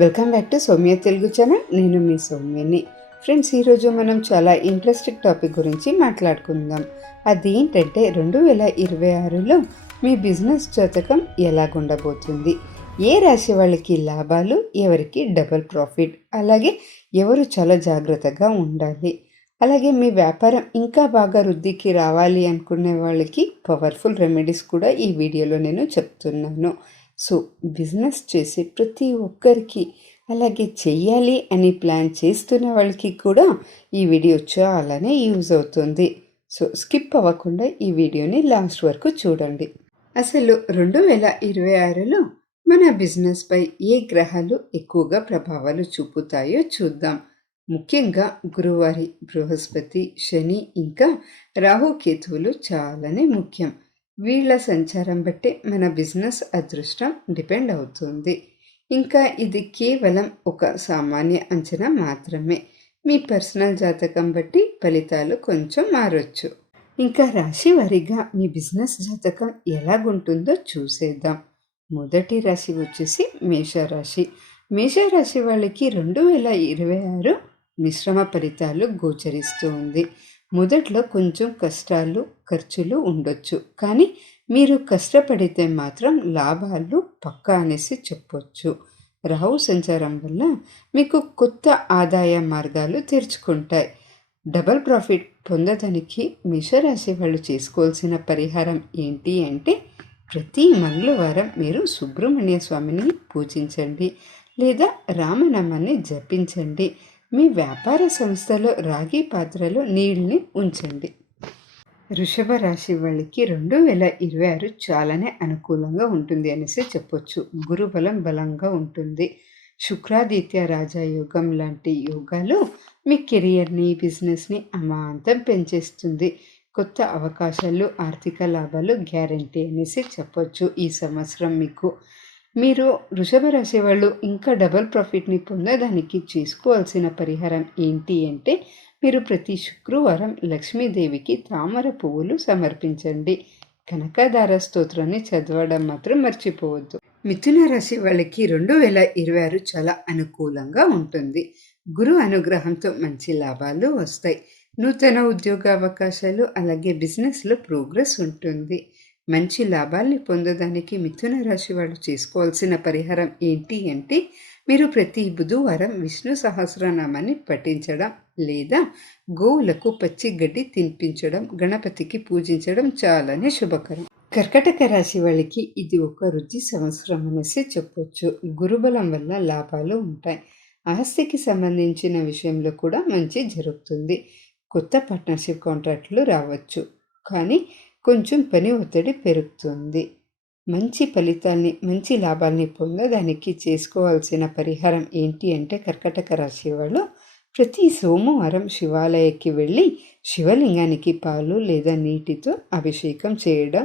Welcome back to Soumya Telugu channel. నేను మీ సౌమ్యని. Friends ఈరోజు మనం చాలా ఇంట్రెస్టింగ్ టాపిక్ గురించి మాట్లాడుకుందాం. అదేంటంటే రెండు వేల ఇరవై ఆరులో మీ బిజినెస్ జాతకం ఎలాగుండబోతుంది? ఏ రాశి వాళ్ళకి లాభాలు ఎవరికి డబుల్ ప్రాఫిట్? అలాగే ఎవరు చాలా జాగ్రత్తగా ఉండాలి? అలాగే మీ వ్యాపారం ఇంకా బాగా వృద్ధికి రావాలి అనుకునే వాళ్ళకి పవర్ఫుల్ రెమెడీస్ కూడా ఈ వీడియోలో నేను చెప్తున్నాను. సో బిజినెస్ చేసే ప్రతి ఒక్కరికి అలాగే చెయ్యాలి అని ప్లాన్ చేస్తున్న వాళ్ళకి కూడా ఈ వీడియో చాలానే యూజ్ అవుతుంది. సో స్కిప్ అవ్వకుండా ఈ వీడియోని లాస్ట్ వరకు చూడండి. అసలు రెండు వేల ఇరవై ఆరులో మన బిజినెస్పై ఏ గ్రహాలు ఎక్కువగా ప్రభావాలు చూపుతాయో చూద్దాం. ముఖ్యంగా గురువారి బృహస్పతి శని ఇంకా రాహుకేతువులు చాలానే ముఖ్యం. వీళ్ళ సంచారం బట్టి మన బిజినెస్ అదృష్టం డిపెండ్ అవుతుంది. ఇంకా ఇది కేవలం ఒక సామాన్య అంచనా మాత్రమే. మీ పర్సనల్ జాతకం బట్టి ఫలితాలు కొంచెం మారొచ్చు. ఇంకా రాశి వారీగా మీ బిజినెస్ జాతకం ఎలాగుంటుందో చూసేద్దాం. మొదటి రాశి వచ్చేసి మేషరాశి. మేషరాశి వాళ్ళకి రెండు వేల ఇరవై ఆరు మిశ్రమ ఫలితాలు గోచరిస్తూ ఉంది. మొదట్లో కొంచెం కష్టాలు ఖర్చులు ఉండొచ్చు. కానీ మీరు కష్టపడితే మాత్రం లాభాలు పక్కా అనేసి చెప్పొచ్చు. రాహు సంచారం వల్ల మీకు కొత్త ఆదాయ మార్గాలు తెరుచుకుంటాయి. డబల్ ప్రాఫిట్ పొందడానికి మేషరాశి వాళ్ళు చేసుకోవాల్సిన పరిహారం ఏంటి అంటే ప్రతి మంగళవారం మీరు సుబ్రహ్మణ్య స్వామిని పూజించండి లేదా రామనామాన్ని జపించండి. మీ వ్యాపార సంస్థలో రాగి పాత్రలో నీళ్ళని ఉంచండి. వృషభ రాశి వాళ్ళకి రెండు వేల ఇరవై ఆరు చాలానే అనుకూలంగా ఉంటుంది అనేసి చెప్పొచ్చు. గురుబలం బలంగా ఉంటుంది. శుక్రాదిత్య రాజయోగం లాంటి యోగాలు మీ కెరియర్ని బిజినెస్ని అమాంతం పెంచేస్తుంది. కొత్త అవకాశాలు ఆర్థిక లాభాలు గ్యారంటీ అనేసి చెప్పొచ్చు ఈ సంవత్సరం మీకు. మీరు వృషభ రాశి వాళ్ళు ఇంకా డబల్ ప్రాఫిట్ని పొందడానికి చేసుకోవాల్సిన పరిహారం ఏంటి అంటే మీరు ప్రతి శుక్రవారం లక్ష్మీదేవికి తామర పువ్వులు సమర్పించండి. కనకాధార స్తోత్రాన్ని చదవడం మాత్రం మర్చిపోవద్దు. మిథున రాశి వాళ్ళకి రెండు వేల ఇరవై ఆరు చాలా అనుకూలంగా ఉంటుంది. గురు అనుగ్రహంతో మంచి లాభాలు వస్తాయి. నూతన ఉద్యోగ అవకాశాలు అలాగే బిజినెస్లో ప్రోగ్రెస్ ఉంటుంది. మంచి లాభాల్ని పొందడానికి మిథున రాశి వాళ్ళు చేసుకోవాల్సిన పరిహారం ఏంటి అంటే మీరు ప్రతి బుధవారం విష్ణు సహస్రనామాన్ని పఠించడం లేదా గోవులకు పచ్చి గడ్డి తినిపించడం గణపతికి పూజించడం చాలానే శుభకరం. కర్కటక రాశి వాళ్ళకి ఇది ఒక రుచి సంవత్సరం అనేసి చెప్పొచ్చు. గురుబలం వల్ల లాభాలు ఉంటాయి. ఆస్తికి సంబంధించిన విషయంలో కూడా మంచి జరుగుతుంది. కొత్త పార్ట్నర్షిప్ కాంట్రాక్ట్లు రావచ్చు. కానీ కొంచెం పని ఒత్తిడి పెరుగుతుంది. మంచి ఫలితాల్ని మంచి లాభాల్ని పొందడానికి చేసుకోవాల్సిన పరిహారం ఏంటి అంటే కర్కటక రాశి వాళ్ళు ప్రతి సోమవారం శివాలయకి వెళ్ళి శివలింగానికి పాలు లేదా నీటితో అభిషేకం చేయడం.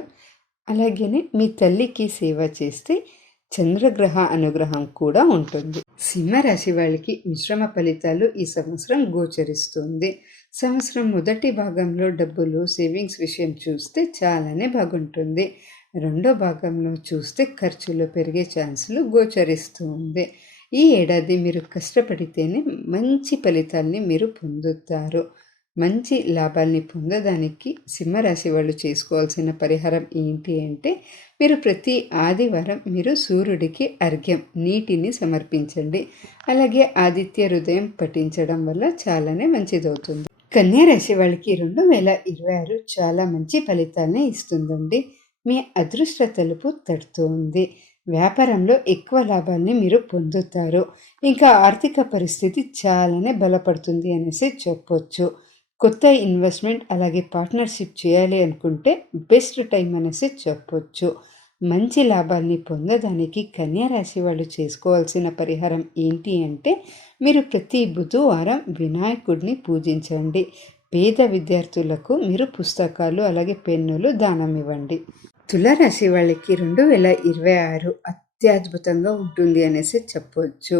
అలాగనే మీ తల్లికి సేవ చేస్తే చంద్రగ్రహ అనుగ్రహం కూడా ఉంటుంది. సింహరాశి వాళ్ళకి మిశ్రమ ఫలితాలు ఈ సంవత్సరం గోచరిస్తుంది. సంవత్సరం మొదటి భాగంలో డబ్బులు సేవింగ్స్ విషయం చూస్తే చాలానే బాగుంటుంది. రెండో భాగంలో చూస్తే ఖర్చులు పెరిగే ఛాన్సులు గోచరిస్తూ ఉంది. ఈ ఏడాది మీరు కష్టపడితేనే మంచి ఫలితాల్ని మీరు పొందుతారు. మంచి లాభాల్ని పొందడానికి సింహరాశి వాళ్ళు చేసుకోవాల్సిన పరిహారం ఏంటి అంటే మీరు ప్రతి ఆదివారం మీరు సూర్యుడికి అర్ఘ్యం నీటిని సమర్పించండి. అలాగే ఆదిత్య హృదయం పఠించడం వల్ల చాలానే మంచిదవుతుంది. కన్యా రాశి వాళ్ళకి రెండు వేల ఇరవై ఆరు చాలా మంచి ఫలితాలని ఇస్తుందండి. మీ అదృష్ట తలుపు తడుతుంది. వ్యాపారంలో ఎక్కువ లాభాల్ని మీరు పొందుతారు. ఇంకా ఆర్థిక పరిస్థితి చాలానే బలపడుతుంది అనేసి చెప్పొచ్చు. కొత్త ఇన్వెస్ట్మెంట్ అలాగే పార్ట్నర్షిప్ చేయాలి అనుకుంటే బెస్ట్ టైం అనేసి చెప్పొచ్చు. మంచి లాభాల్ని పొందడానికి కన్యారాశి వాళ్ళు చేసుకోవాల్సిన పరిహారం ఏంటి అంటే మీరు ప్రతి బుధవారం వినాయకుడిని పూజించండి. పేద విద్యార్థులకు మీరు పుస్తకాలు అలాగే పెన్నులు దానం ఇవ్వండి. తులారాశి వాళ్ళకి రెండు వేల ఇరవై ఆరు అత్యద్భుతంగా ఉంటుంది అనేసి చెప్పవచ్చు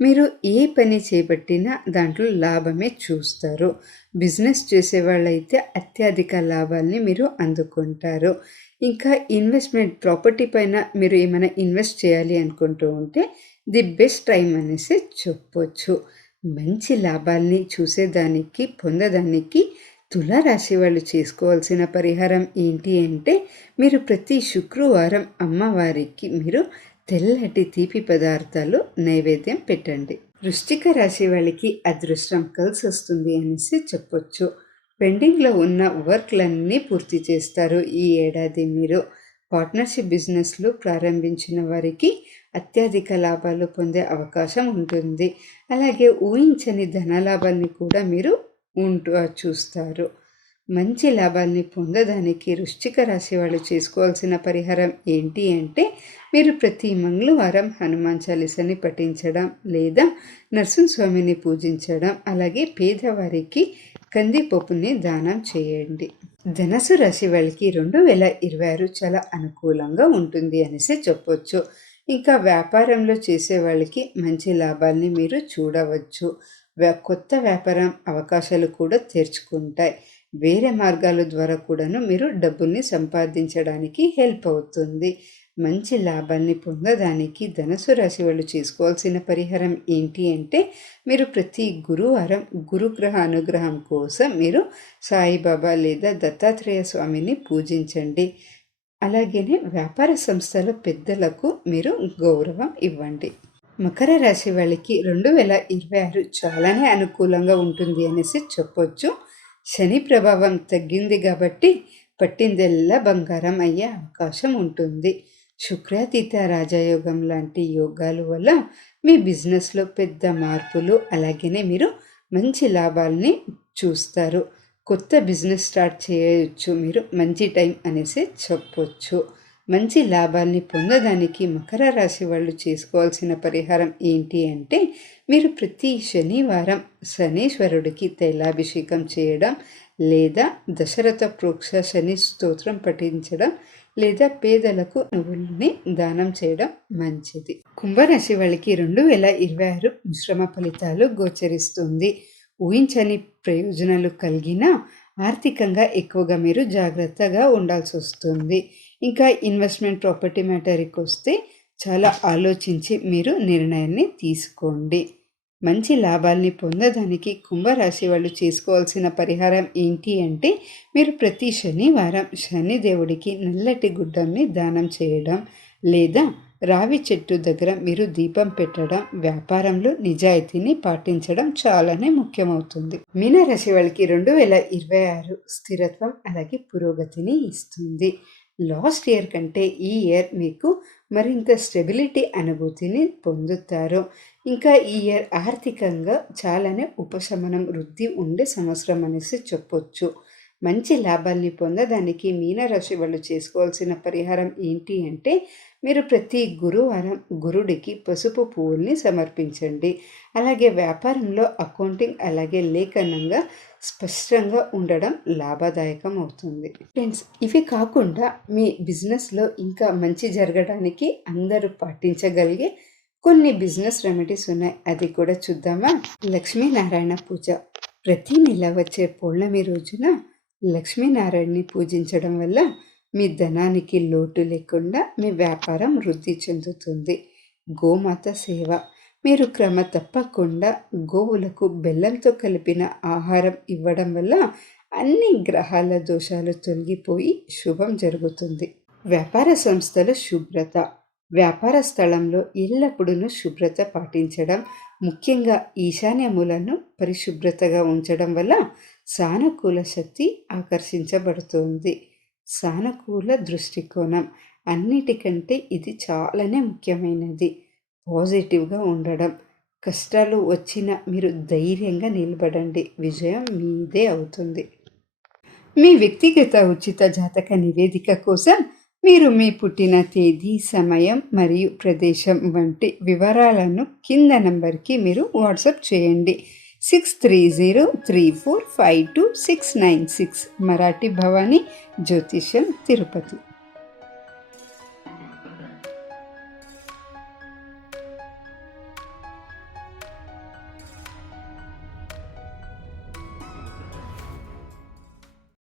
మీరు ఏ పని చేపట్టినా దాంట్లో లాభమే చూస్తారు. బిజినెస్ చేసేవాళ్ళైతే అత్యధిక లాభాల్ని మీరు అందుకుంటారు. ఇంకా ఇన్వెస్ట్మెంట్ ప్రాపర్టీ పైన మీరు ఏమైనా ఇన్వెస్ట్ చేయాలి అనుకుంటూ ఉంటే ది బెస్ట్ టైం అనేసి చెప్పొచ్చు. మంచి లాభాల్ని చూసేదానికి పొందడానికి తులారాశి వాళ్ళు చేసుకోవాల్సిన పరిహారం ఏంటి అంటే మీరు ప్రతి శుక్రవారం అమ్మవారికి మీరు తెల్లటి తీపి పదార్థాలు నైవేద్యం పెట్టండి. వృష్టిక రాశి వాళ్ళకి అదృష్టం కలిసి వస్తుంది అనేసి చెప్పొచ్చు. పెండింగ్లో ఉన్న వర్క్లన్నీ పూర్తి చేస్తారు. ఈ ఏడాది మీరు పార్ట్నర్షిప్ బిజినెస్లు ప్రారంభించిన వారికి అత్యధిక లాభాలు పొందే అవకాశం ఉంటుంది. అలాగే ఊహించని ధనలాభాన్ని కూడా మీరు ఉంటూ చూస్తారు. మంచి లాభాల్ని పొందడానికి వృశ్చిక రాశి వాళ్ళు చేసుకోవాల్సిన పరిహారం ఏంటి అంటే మీరు ప్రతి మంగళవారం హనుమాన్ చాలీసాని పఠించడం లేదా నరసింహస్వామిని పూజించడం అలాగే పేదవారికి కందిపప్పుని దానం చేయండి. ధనసు రాశి వాళ్ళకి రెండు వేల ఇరవై ఆరు చాలా అనుకూలంగా ఉంటుంది అనేసి చెప్పొచ్చు. ఇంకా వ్యాపారంలో చేసే వాళ్ళకి మంచి లాభాల్ని మీరు చూడవచ్చు. కొత్త వ్యాపారం అవకాశాలు కూడా తెరుచుకుంటాయి. వేరే మార్గాల ద్వారా కూడాను మీరు డబ్బుల్ని సంపాదించడానికి హెల్ప్ అవుతుంది. మంచి లాభాల్ని పొందడానికి ధనసు రాశి వాళ్ళు చేసుకోవాల్సిన పరిహారం ఏంటి అంటే మీరు ప్రతి గురువారం గురుగ్రహ అనుగ్రహం కోసం మీరు సాయిబాబా లేదా దత్తాత్రేయ స్వామిని పూజించండి. అలాగనే వ్యాపార సంస్థల పెద్దలకు మీరు గౌరవం ఇవ్వండి. మకర రాశి వాళ్ళకి రెండు వేల ఇరవై ఆరు చాలానే అనుకూలంగా ఉంటుంది అనేసి చెప్పొచ్చు. శని ప్రభావం తగ్గింది కాబట్టి పట్టిందెల్లా బంగారం అయ్యే అవకాశం ఉంటుంది. శుక్రాతీత రాజయోగం లాంటి యోగాలు వల్ల మీ బిజినెస్లో పెద్ద మార్పులు అలాగనే మీరు మంచి లాభాల్ని చూస్తారు. కొత్త బిజినెస్ స్టార్ట్ చేయొచ్చు మీరు మంచి టైం అనేసి చెప్పొచ్చు. మంచి లాభాల్ని పొందడానికి మకర రాశి వాళ్ళు చేసుకోవాల్సిన పరిహారం ఏంటి అంటే మీరు ప్రతి శనివారం శనీశ్వరుడికి తైలాభిషేకం చేయడం లేదా దశరథ ప్రోక్ష శని స్తోత్రం పఠించడం లేదా పేదలకు నువ్వుల్ని దానం చేయడం మంచిది. కుంభరాశి వాళ్ళకి రెండు వేల ఇరవై ఆరు మిశ్రమ ఫలితాలు గోచరిస్తుంది. ఊహించని ప్రయోజనాలు కలిగిన ఆర్థికంగా ఎక్కువగా మీరు జాగ్రత్తగా ఉండాల్సి వస్తుంది. ఇంకా ఇన్వెస్ట్మెంట్ ప్రాపర్టీ మ్యాటర్కి వస్తే చాలా ఆలోచించి మీరు నిర్ణయాన్ని తీసుకోండి. మంచి లాభాల్ని పొందడానికి కుంభరాశి వాళ్ళు చేసుకోవాల్సిన పరిహారం ఏంటి అంటే మీరు ప్రతి శనివారం శని దేవుడికి నల్లటి గుడ్డల్ని దానం చేయడం లేదా రావి చెట్టు దగ్గర మీరు దీపం పెట్టడం వ్యాపారంలో నిజాయితీని పాటించడం చాలానే ముఖ్యమవుతుంది. మీనరాశి వాళ్ళకి రెండు వేల ఇరవై ఆరు స్థిరత్వం అలాగే పురోగతిని ఇస్తుంది. లాస్ట్ ఇయర్ కంటే ఈ ఇయర్ మీకు మరింత స్టెబిలిటీ అనుభూతిని పొందుతారు. ఇంకా ఈ ఇయర్ ఆర్థికంగా చాలానే ఉపశమనం వృద్ధి ఉండే సంవత్సరం అనేసి చెప్పొచ్చు. మంచి లాభాల్ని పొందడానికి మీనరాశి వాళ్ళు చేసుకోవాల్సిన పరిహారం ఏంటి అంటే మీరు ప్రతి గురువారం గురుడికి పసుపు పువ్వుల్ని సమర్పించండి. అలాగే వ్యాపారంలో అకౌంటింగ్ అలాగే లేఖనంగా స్పష్టంగా ఉండడం లాభదాయకం అవుతుంది. ఫ్రెండ్స్ ఇవి కాకుండా మీ బిజినెస్లో ఇంకా మంచి జరగడానికి అందరూ పాటించగలిగే కొన్ని బిజినెస్ రెమెడీస్ ఉన్నాయి. అది కూడా చూద్దామా? లక్ష్మీనారాయణ పూజ. ప్రతి నెల వచ్చే పౌర్ణమి రోజున లక్ష్మీనారాయణని పూజించడం వల్ల మీ ధనానికి లోటు లేకుండా మీ వ్యాపారం వృద్ధి చెందుతుంది. గోమాత సేవ. మీరు క్రమ తప్పకుండా గోవులకు బెల్లంతో కలిపిన ఆహారం ఇవ్వడం వల్ల అన్ని గ్రహాల దోషాలు తొలగిపోయి శుభం జరుగుతుంది. వ్యాపార సంస్థల శుభ్రత. వ్యాపార స్థలంలో ఎల్లప్పుడూ శుభ్రత పాటించడం ముఖ్యంగా ఈశాన్యములను పరిశుభ్రతగా ఉంచడం వల్ల సానుకూల శక్తి ఆకర్షించబడుతుంది. సానుకూల దృష్టికోణం అన్నిటికంటే ఇది చాలానే ముఖ్యమైనది. పాజిటివ్గా ఉండడం కష్టాలు వచ్చినా మీరు ధైర్యంగా నిలబడండి. విజయం మీదే అవుతుంది. మీ వ్యక్తిగత ఉచిత జాతక నివేదిక కోసం మీరు మీ పుట్టిన తేదీ సమయం మరియు ప్రదేశం వంటి వివరాలను కింద నంబర్కి మీరు వాట్సాప్ చేయండి. Six three zero three four five two six nine six. Marathi Bhavani జ్యోతిష్యం తిరుపతి.